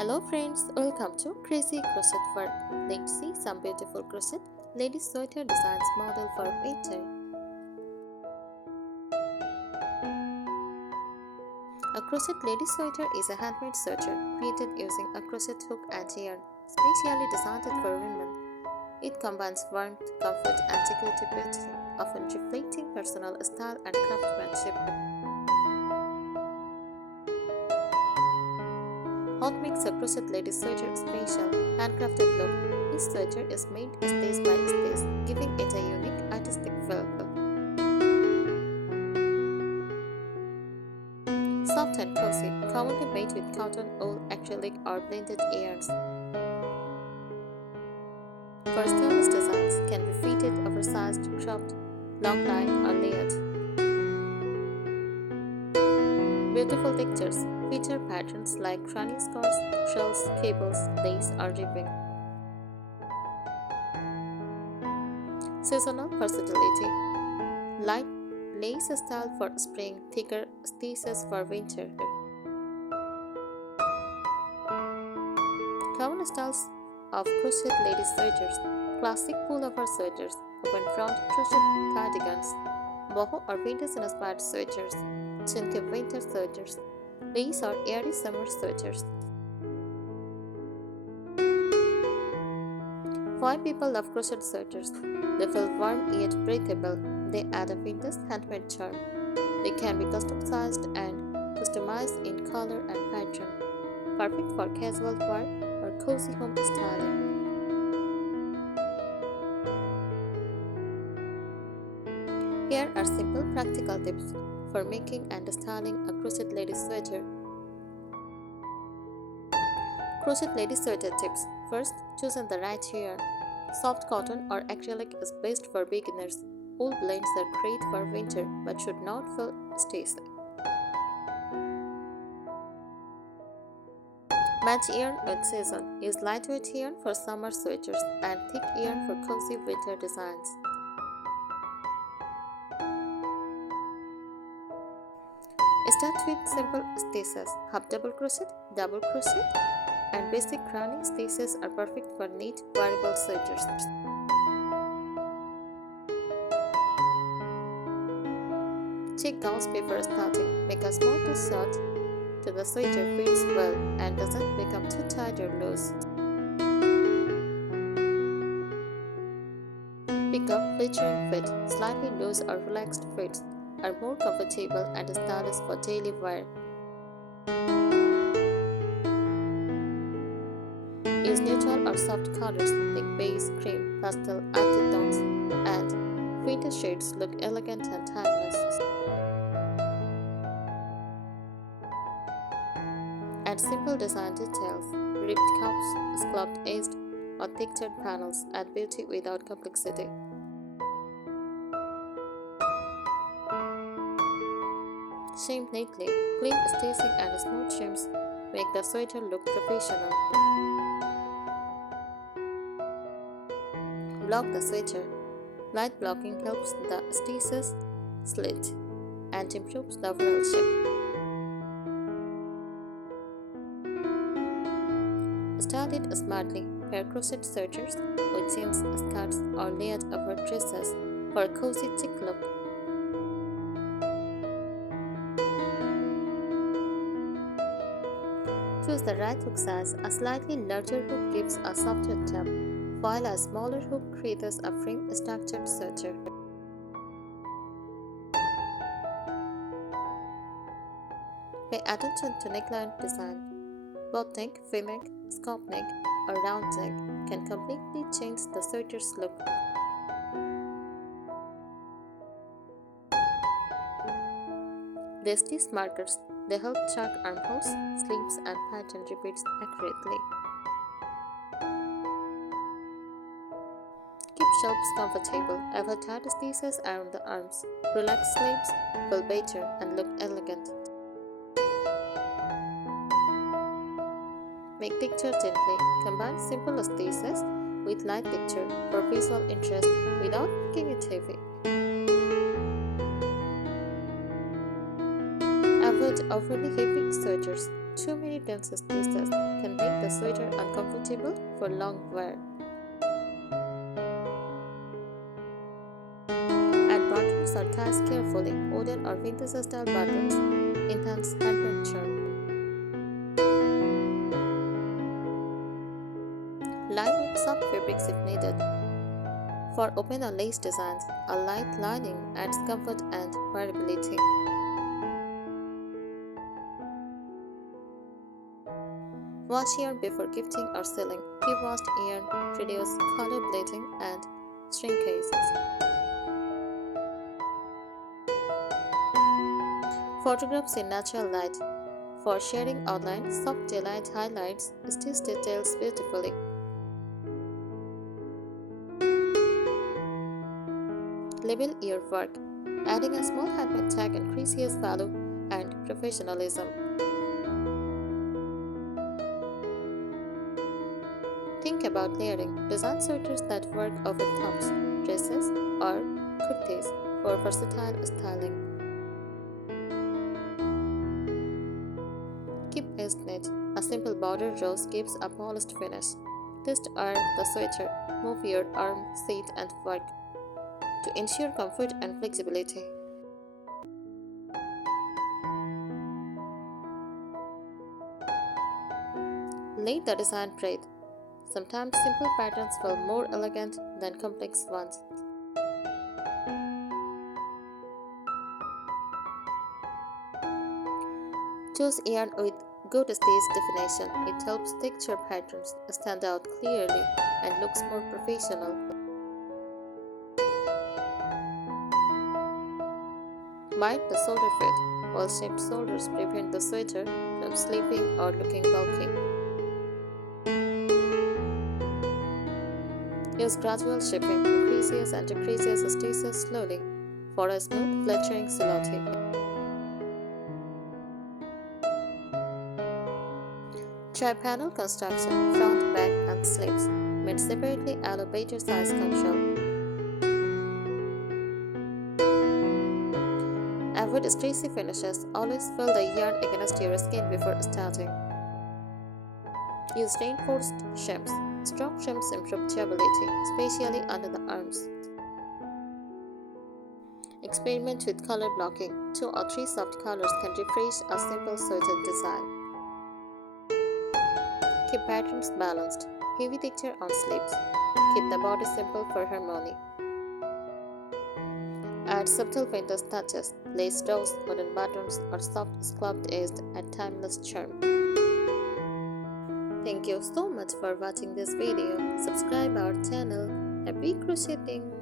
Hello friends, welcome to Crazy Crochet World. Let's see some beautiful crochet ladies sweater designs model for winter. A crochet lady sweater is a handmade sweater created using a crochet hook and yarn, specially designed for women. It combines warmth, comfort, and security beauty, often reflecting personal style and craftsmanship. What makes a crochet lady sweater special? Handcrafted look. Each sweater is made stitch by stitch, giving it a unique artistic feel. Soft and cozy, commonly made with cotton, wool, acrylic, or blended yarns. For stylish designs, can be fitted, oversized, cropped, long line, or layered. Beautiful textures feature patterns like cranny scars, shells, cables, lace, or ribbing. Seasonal versatility. Light lace style for spring, thicker stitches for winter. Common styles of crochet lady sweaters: classic pullover sweaters, open front crochet cardigans, boho or vintage-inspired sweaters, chunky winter sweaters, lace or airy summer sweaters. Why people love crochet sweaters? They feel warm yet breathable. They add a vintage handmade charm. They can be customized and customized in color and pattern. Perfect for casual wear or cozy home styling. Here are simple practical tips for making and styling a crochet lady sweater. Crochet lady sweater tips. First, choosing the right yarn. Soft cotton or acrylic is best for beginners. Wool blends are great for winter but should not feel sticky. Match yarn with season. Use lightweight yarn for summer sweaters and thick yarn for cozy winter designs. Start with simple stitches. Half double crochet, and basic granny stitches are perfect for neat, wearable sweaters. Check gauze before starting. Make a small shot till the sweater fits well and doesn't become too tight or loose. Pick up flattering fit. Slightly loose or relaxed fits are more comfortable and stylish for daily wear. Use neutral or soft colors like beige, cream, pastel, earthy tones, and winter shades look elegant and timeless. Add simple design details. Ribbed cuffs, scalloped edged, or textured panels add beauty without complexity. Seam neatly, clean stitching and smooth seams make the sweater look professional. Block the sweater. Light blocking helps the stitches slit and improves the overall shape. Style it smartly. Pair crochet sweaters with jeans, skirts, or layered over dresses for a cozy chic look. Choose the right hook size. A slightly larger hook gives a softer tap, while a smaller hook creates a frame-structured sweater. Pay attention to neckline design. Both neck, V-neck, scoop neck, or round neck can completely change the sweater's look. They stitch markers. They help track armholes, sleeves, and pattern repeats accurately. Keep shelves comfortable. Avoid tight stitches around the arms. Relaxed sleeves feel better and look elegant. Make texture gently. Combine simple stitches with light texture for visual interest without making it heavy. Avoid overly heavy sweaters. Too many tense stitches can make the sweater uncomfortable for long wear. Add buttons or ties carefully. Wooden or vintage style buttons enhance handmade charm. Line with soft fabrics if needed. For open or lace designs, a light lining adds comfort and wearability. Wash yarn before gifting or selling. Pre-washed yarn reduces color bleeding and shrinkages. Photographs in natural light. For sharing online, soft daylight highlights stitch details beautifully. Label ear work. Adding a small handmade tag increases value and professionalism. Think about layering. Design sweaters that work over tops, dresses, or kurtis for versatile styling. Keep edged knit. A simple border rose gives a polished finish. Twist or the sweater. Move your arm, seat, and work to ensure comfort and flexibility. Let the design breathe. Sometimes simple patterns feel more elegant than complex ones. Choose yarn with good stitch definition. It helps texture patterns stand out clearly and looks more professional. Mind the shoulder fit. Well-shaped shoulders prevent the sweater from slipping or looking bulky. Use gradual shaping, increases and decreases stitches slowly for a smooth, flattering silhouette. Try panel construction, front, back, and sleeves. Made separately allow better size control. Avoid stressy finishes. Always feel the yarn against your skin before starting. Use reinforced shims. Strong shims improve durability, especially under the arms. Experiment with color blocking. 2 or 3 soft colors can refresh a simple sweater design. Keep patterns balanced. Heavy texture on sleeves. Keep the body simple for harmony. Add subtle vintage touches. Lace rows, wooden buttons, or soft scalloped edges add timeless charm. Thank you so much for watching this video. Subscribe our channel. Happy crocheting!